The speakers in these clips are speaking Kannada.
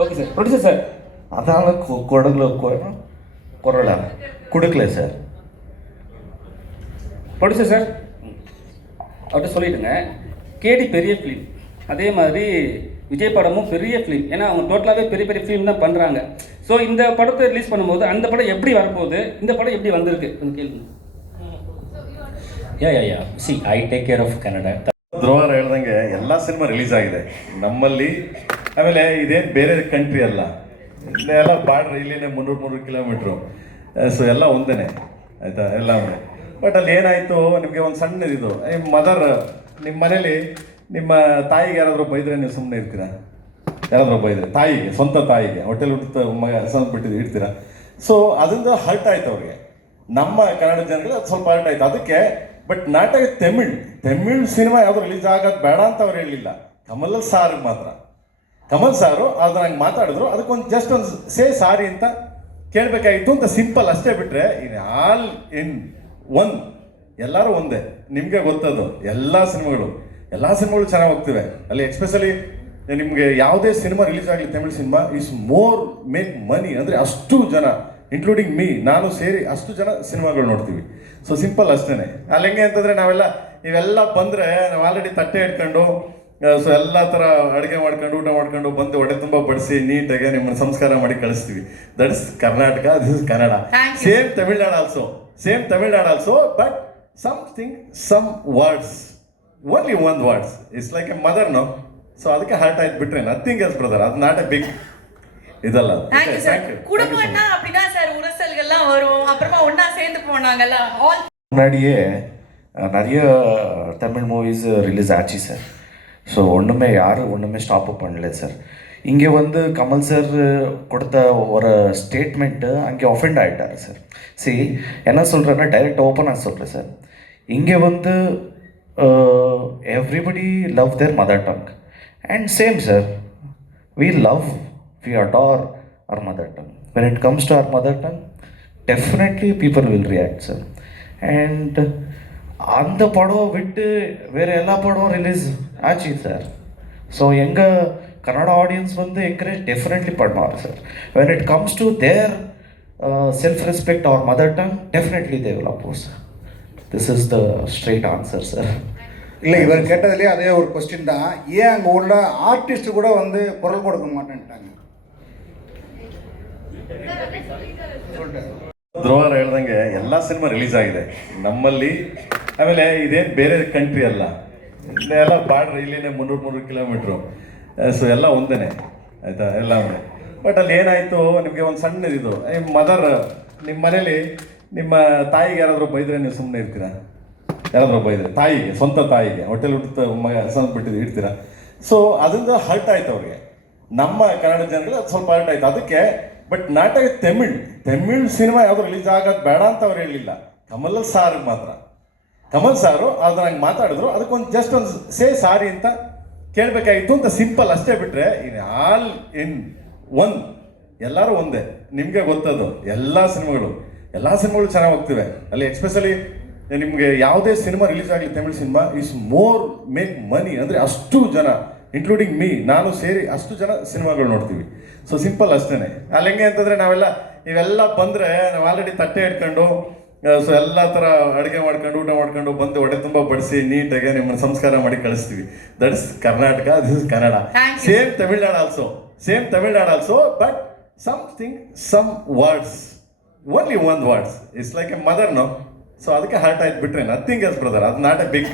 Okay sir. Producer sir. அதால கொடகுல குரல கொடுக்கல சார். ப்ரொடியூசர் சார் அவர்கிட்ட சொல்லிவிடுங்க. கேடி பெரிய ஃபிலிம், அதே மாதிரி விஜய் படமும் பெரிய ஃபிலிம். ஏன்னா அவங்க டோட்டலாகவே பெரிய பெரிய ஃபிலிம் தான் பண்ணுறாங்க. ஸோ இந்த படத்தை ரிலீஸ் பண்ணும்போது அந்த படம் எப்படி வரப்போகுது, இந்த படம் எப்படி வந்திருக்கு அந்த கேள்வி. See I take care of Kannada. ಧ್ರುವರ ಹೇಳ್ದಂಗೆ ಎಲ್ಲ ಸಿನಿಮಾ ರಿಲೀಸ್ ಆಗಿದೆ ನಮ್ಮಲ್ಲಿ. ಆಮೇಲೆ ಇದೇನು ಬೇರೆ ಕಂಟ್ರಿ ಅಲ್ಲ, ಎಲ್ಲ ಬಾರ್ಡ್ರ್ ಇಲ್ಲಿನೇ 300 ಕಿಲೋಮೀಟ್ರು. ಸೊ ಎಲ್ಲ ಒಂದೇ ಆಯಿತಾ ಎಲ್ಲ. ಬಟ್ ಅಲ್ಲಿ ಏನಾಯಿತು, ನಿಮಗೆ ಒಂದು ಸಣ್ಣದಿದು ಮದರ್, ನಿಮ್ಮ ಮನೇಲಿ ನಿಮ್ಮ ತಾಯಿಗೆ ಯಾರಾದರೂ ಬೈದರೆ ನೀವು ಸುಮ್ಮನೆ ಇರ್ತೀರಾ? ಯಾರಾದರೂ ಬೈದರೆ ತಾಯಿಗೆ, ಸ್ವಂತ ತಾಯಿಗೆ ಹೋಟೆಲ್ ಹುಟ್ಟು ಮಗ ಸ್ವಲ್ಪ ಬಿಟ್ಟಿದ್ದು ಇಡ್ತೀರಾ? ಸೊ ಅದರಿಂದ ಹರ್ಟ್ ಆಯ್ತು ಅವ್ರಿಗೆ. ನಮ್ಮ ಕನ್ನಡ ಜನಗಳಿಗೆ ಅದು ಸ್ವಲ್ಪ ಹರ್ಟ್ ಆಯ್ತು ಅದಕ್ಕೆ. ಬಟ್ ನಾಟಕ ತಮಿಳ್ ಸಿನಿಮಾ ಯಾವುದು ರಿಲೀಸ್ ಆಗೋದು ಬೇಡ ಅಂತ ಅವ್ರು ಹೇಳಲಿಲ್ಲ. ಕಮಲ್ ಸಾರಿಗೆ ಮಾತ್ರ. ಕಮಲ್ ಸಾರು ಅದು ನಂಗೆ ಮಾತಾಡಿದ್ರು, ಅದಕ್ಕೊಂದು ಜಸ್ಟ್ ಒಂದು ಸಾರಿ ಅಂತ ಕೇಳಬೇಕಾಗಿತ್ತು ಅಂತ ಸಿಂಪಲ್ ಅಷ್ಟೇ. ಬಿಟ್ಟರೆ ಇನ್ ಆಲ್ ಇನ್ ಒನ್ ಎಲ್ಲರೂ ಒಂದೇ. ನಿಮಗೆ ಗೊತ್ತದು ಎಲ್ಲ ಸಿನಿಮಾಗಳು ಚೆನ್ನಾಗಿ ಹೋಗ್ತಿವೆ ಅಲ್ಲಿ. ಎಕ್ಸ್ಪೆಷಲಿ ನಿಮಗೆ ಯಾವುದೇ ಸಿನಿಮಾ ರಿಲೀಸ್ ಆಗಲಿ Tamil cinema is more make money. ಅಂದರೆ ಅಷ್ಟು ಜನ ಇನ್ಕ್ಲೂಡಿಂಗ್ ಮೀ, ನಾನು ಸೇರಿ ಅಷ್ಟು ಜನ ಸಿನಿಮಾಗಳು ನೋಡ್ತೀವಿ. ಸೊ ಸಿಂಪಲ್ ಅಷ್ಟೇ. ಅಲ್ಲಿ ಹೆಂಗೆ ಅಂತಂದರೆ ಇವೆಲ್ಲ ಬಂದರೆ ನಾವು ಆಲ್ರೆಡಿ ತಟ್ಟೆ ಇಟ್ಕೊಂಡು ಸೊ ಎಲ್ಲ ಥರ ಅಡುಗೆ ಮಾಡ್ಕೊಂಡು ಊಟ ಮಾಡ್ಕೊಂಡು ಬಂದು ಹೊಟ್ಟೆ ತುಂಬ ಬಡಿಸಿ ನೀಟಾಗಿ ನಿಮ್ಮನ್ನು ಸಂಸ್ಕಾರ ಮಾಡಿ ಕಳಿಸ್ತೀವಿ. That is Karnataka, this is Kannada. Same Tamil Nadu also but some words, only one words it's like a mother no. So ಅದಕ್ಕೆ ಹರ್ಟ್ ಆಯ್ತು. ಬಿಟ್ರೆ ನಥಿಂಗ್ ಎಲ್ಸ್ ಬ್ರದರ್, ಅದು ನಾಟ್ ಎ ಬಿಗ್ ಇದಲ್ಲ. குடும்பம்னா அப்படிதான் சார், உரசல்கள்லாம் வரும், அப்புறமா ஒண்ணா சேர்ந்து போனாங்கல்ல. முன்னாடியே நிறைய தமிழ் மூவிஸ் ரிலீஸ் ஆச்சு சார். ஸோ ஒன்றுமே ஸ்டாப் பண்ணல சார். இங்கே வந்து கமல் சார் கொடுத்த ஒரு ஸ்டேட்மெண்ட்டு அங்கே ஒஃபெண்ட் ஆகிட்டார் சார். என்ன சொல்கிறேன்னா டைரெக்ட் ஓப்பனாக சொல்கிறேன் சார். இங்கே வந்து everybody love there mother tongue and same sir, we adore our mother tongue. When it comes to our mother tongue, definitely people will react, sir. And அந்த படம் விட்டு வேறு எல்லா படம் ரிலீஸ் ஆச்சு சார். ஸோ எங்கள் கன்னட ஆடியன்ஸ் வந்து என்கரேஜ் டெஃபினெட்லி பண்ணுவார் sir. when it comes to their self-respect or mother tongue, definitely they will oppose. This is the straight answer, sir. இல்லை, இவர் கேட்டதுலேயே அதே ஒரு கொஸ்டின் தான். ஏன் அங்கே உள்ள ஆர்டிஸ்ட் கூட வந்து குரல் கொடுக்க மாட்டேன்ட்டாங்க? ಧ್ರುವರ ಹೇಳ್ದಂಗೆ ಎಲ್ಲ ಸಿನಿಮಾ ರಿಲೀಸ್ ಆಗಿದೆ ನಮ್ಮಲ್ಲಿ. ಆಮೇಲೆ ಇದೇನು ಬೇರೆ ಕಂಟ್ರಿ ಅಲ್ಲ, ಎಲ್ಲ ಬಾರ್ಡ್ರ್ ಇಲ್ಲಿನೇ 300 ಕಿಲೋಮೀಟ್ರು. ಸೊ ಎಲ್ಲ ಒಂದೇ ಆಯಿತಾ ಎಲ್ಲ. ಬಟ್ ಅಲ್ಲಿ ಏನಾಯಿತು, ನಿಮಗೆ ಒಂದು ಸಣ್ಣದಿದು ಮದರ್, ನಿಮ್ಮ ಮನೇಲಿ ನಿಮ್ಮ ತಾಯಿಗೆ ಯಾರಾದರೂ ಬೈದರೆ ನೀವು ಸುಮ್ಮನೆ ಇರ್ತೀರಾ? ಯಾರಾದರೂ ಬೈದರೆ ತಾಯಿಗೆ, ಸ್ವಂತ ತಾಯಿಗೆ ಹೋಟೆಲ್ ಹುಟ್ಟು ಮಗ ಸ್ವಲ್ಪ ಬಿಟ್ಟಿದ್ದು ಇಡ್ತೀರಾ? ಸೊ ಅದರಿಂದ ಹರ್ಟ್ ಆಯ್ತು ಅವ್ರಿಗೆ. ನಮ್ಮ ಕನ್ನಡ ಜನಗಳಿಗೆ ಅದು ಸ್ವಲ್ಪ ಹರ್ಟ್ ಆಯ್ತು ಅದಕ್ಕೆ. ಬಟ್ ನಾಟಕ ತಮಿಳ್ ಸಿನಿಮಾ ಯಾವುದು ರಿಲೀಸ್ ಆಗೋದು ಬೇಡ ಅಂತ ಅವ್ರು ಹೇಳಲಿಲ್ಲ. ಕಮಲ್ ಸಾರಿಗೆ ಮಾತ್ರ. ಕಮಲ್ ಸಾರು ಅದು ನಂಗೆ ಮಾತಾಡಿದ್ರು, ಅದಕ್ಕೊಂದು ಜಸ್ಟ್ ಒಂದು ಸಾರಿ ಅಂತ ಕೇಳಬೇಕಾಗಿತ್ತು ಅಂತ ಸಿಂಪಲ್ ಅಷ್ಟೇ. ಬಿಟ್ಟರೆ ಇನ್ ಆಲ್ ಇನ್ ಒನ್ ಎಲ್ಲರೂ ಒಂದೇ. ನಿಮಗೆ ಗೊತ್ತದು ಎಲ್ಲ ಸಿನಿಮಾಗಳು ಚೆನ್ನಾಗಿ ಹೋಗ್ತಿವೆ ಅಲ್ಲಿ. ಎಕ್ಸ್ಪೆಷಲಿ ನಿಮಗೆ ಯಾವುದೇ ಸಿನಿಮಾ ರಿಲೀಸ್ ಆಗಲಿ Tamil cinema is more make money. ಅಂದರೆ ಅಷ್ಟು ಜನ ಇನ್ಕ್ಲೂಡಿಂಗ್ ಮೀ, ನಾನು ಸೇರಿ ಅಷ್ಟು ಜನ ಸಿನಿಮಾಗಳು ನೋಡ್ತೀವಿ. ಸೊ ಸಿಂಪಲ್ ಅಷ್ಟೇ. ಅಲ್ಲಿ ಹೆಂಗೆ ಅಂತಂದರೆ ಇವೆಲ್ಲ ಬಂದರೆ ನಾವು ಆಲ್ರೆಡಿ ತಟ್ಟೆ ಇಟ್ಕೊಂಡು ಸೊ ಎಲ್ಲ ಥರ ಅಡುಗೆ ಮಾಡ್ಕೊಂಡು ಊಟ ಮಾಡ್ಕೊಂಡು ಬಂದು ಹೊಟ್ಟೆ ತುಂಬ ಬಡಿಸಿ ನೀಟಾಗಿ ನಿಮ್ಮನ್ನು ಸಂಸ್ಕಾರ ಮಾಡಿ ಕಳಿಸ್ತೀವಿ. That is Karnataka, this is Kannada. Same Tamil Nadu also but some words, only one words it's like a mother no. So ಅದಕ್ಕೆ ಹರ್ಟ್ ಆಯ್ತು. ಬಿಟ್ರೆ ನಥಿಂಗ್ ಎಲ್ಸ್ ಬ್ರದರ್, ಅದು ನಾಟ್ ಎ ಬಿಗ್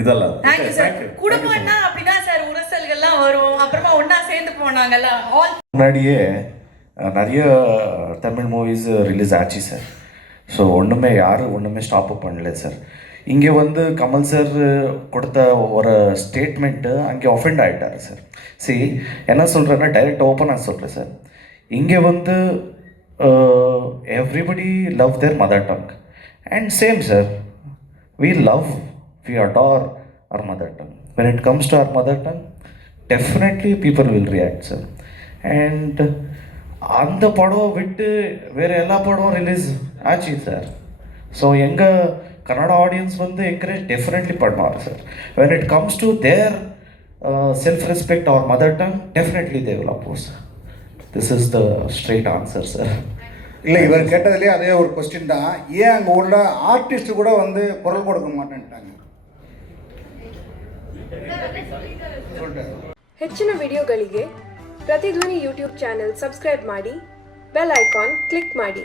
இதல்ல. குடும்பம்னா அப்படிதான் சார், உரசல்கள்லாம் வரும், அப்புறமா ஒண்ணா சேர்ந்து போனாங்கல்ல. முன்னாடியே நிறைய தமிழ் மூவிஸ் ரிலீஸ் ஆச்சு சார். ஸோ ஒன்றுமே ஸ்டாப் பண்ணல சார். இங்கே வந்து கமல் சார் கொடுத்த ஒரு ஸ்டேட்மெண்ட்டு அங்கே ஒஃபெண்ட் ஆகிட்டார் சார். என்ன சொல்கிறேன்னா டைரெக்ட் ஓப்பனாக சொல்கிறேன் சார். இங்கே வந்து everybody love there mother tongue and same sir, we adore our mother tongue. When it comes to our mother tongue, definitely people will react, sir. And அந்த படம் விட்டு வேறு எல்லா படம் ரிலீஸ் ஆச்சு சார். ஸோ எங்கள் கன்னட ஆடியன்ஸ் வந்து என்கரேஜ் டெஃபினெட்லி பண்ணுவார் sir. when it comes to their self-respect or mother tongue, definitely they will oppose. This is the straight answer, sir. இல்லை இவர் கேட்டதுலேயே அதே ஒரு கொஸ்டின் தான், ஏன் அங்கே உள்ள ஆர்டிஸ்ட் கூட வந்து குரல் கொடுக்க மாட்டேன்ட்டாங்க. ಹೆಚ್ಚಿನ ವಿಡಿಯೋಗಳಿಗೆ ಪ್ರತಿಧ್ವನಿ ಯೂಟ್ಯೂಬ್ ಚಾನೆಲ್ ಸಬ್ಸ್ಕ್ರೈಬ್ ಮಾಡಿ, ಬೆಲ್ ಐಕಾನ್ ಕ್ಲಿಕ್ ಮಾಡಿ.